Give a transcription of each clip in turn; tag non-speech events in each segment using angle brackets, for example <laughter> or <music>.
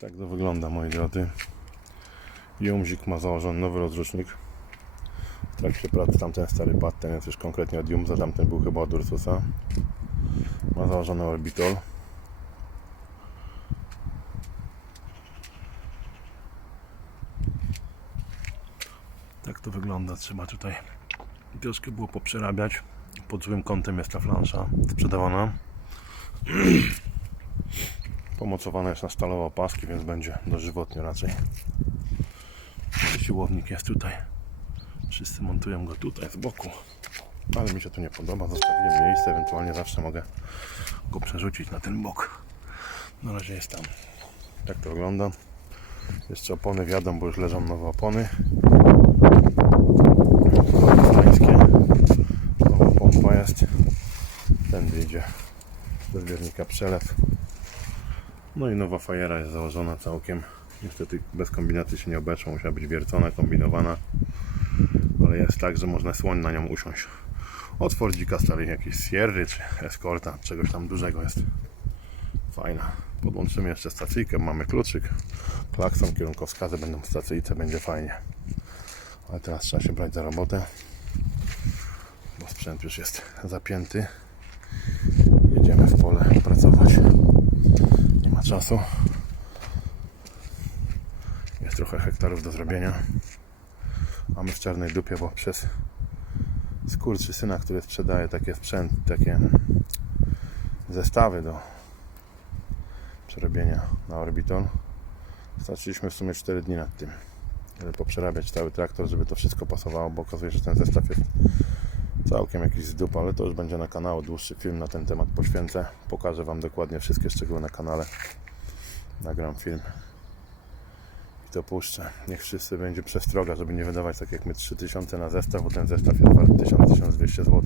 Tak to wygląda moi drodzy. Jumzik ma założony nowy rozrusznik. W trakcie pracy tamten stary pad, ten jest już konkretnie od Jumza, tamten był chyba od Ursusa. Ma założony orbitol. Tak to wygląda. Trzeba tutaj troszkę było poprzerabiać. Pod złym kątem jest ta flansza sprzedawana. <clears throat> Pomocowana jest na stalowe opaski, więc będzie dożywotnie raczej. Siłownik jest tutaj. Wszyscy montują go tutaj z boku. Ale mi się tu nie podoba. Zostawiłem miejsce, ewentualnie zawsze mogę go przerzucić na ten bok. Na razie jest tam. Tak to wygląda. Jeszcze opony wiadą, bo już leżą nowe opony. Pakistańskie. Nowa pompa jest. Tędy idzie do zbiornika przelew. No i nowa fajera jest założona całkiem. Niestety bez kombinacji się nie obeszło, musiała być wiercona, kombinowana. Ale jest tak, że można słoń na nią usiąść. Od Fordzika starej jakiejś Sierry czy Escorta, czegoś tam dużego jest. Fajna. Podłączymy jeszcze stacyjkę, mamy kluczyk. Klakson, kierunkowskazy będą w stacyjce, będzie fajnie. Ale teraz trzeba się brać za robotę, bo sprzęt już jest zapięty. Jedziemy w pole pracować. Czasu. Jest trochę hektarów do zrobienia. A my w czarnej dupie, bo przez skurczy syna, który sprzedaje takie sprzęt, takie zestawy do przerobienia na Orbiton. Straciliśmy w sumie 4 dni nad tym, żeby poprzerabiać cały traktor, żeby to wszystko pasowało, bo okazuje się, że ten zestaw jest całkiem jakiś z dupa, ale to już będzie na kanału dłuższy film na ten temat poświęcę. Pokażę Wam dokładnie wszystkie szczegóły na kanale. Nagram film i to puszczę. Niech wszyscy będzie przestroga, żeby nie wydawać tak jak my 3000 na zestaw, bo ten zestaw jest wart 1000-1200 zł.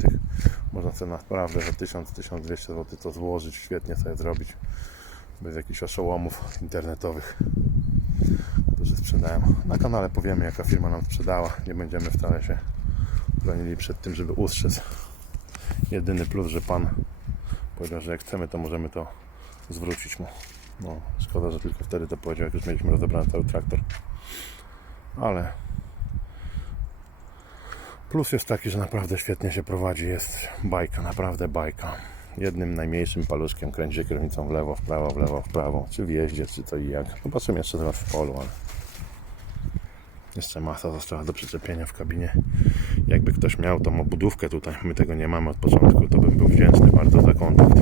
Można sobie naprawdę za 1000-1200 zł to złożyć, świetnie sobie zrobić. Bez jakichś oszołomów internetowych, którzy sprzedają. Na kanale powiemy jaka firma nam sprzedała. Nie będziemy wcale się bronili przed tym, żeby ustrzec. Jedyny plus, że pan powiedział, że jak chcemy, to możemy to zwrócić mu. No, szkoda, że tylko wtedy to powiedział, jak już mieliśmy rozebrany cały traktor. Ale plus jest taki, że naprawdę świetnie się prowadzi. Jest bajka, naprawdę bajka. Jednym najmniejszym paluszkiem kręci się kierownicą w lewo, w prawo, w lewo, w prawo. Czy w jeździe, czy to i jak. Zobaczymy jeszcze zaraz w polu, ale jeszcze masa została do przyczepienia w kabinie. Jakby ktoś miał tą obudówkę tutaj, my tego nie mamy od początku, to bym był wdzięczny bardzo za kontakt.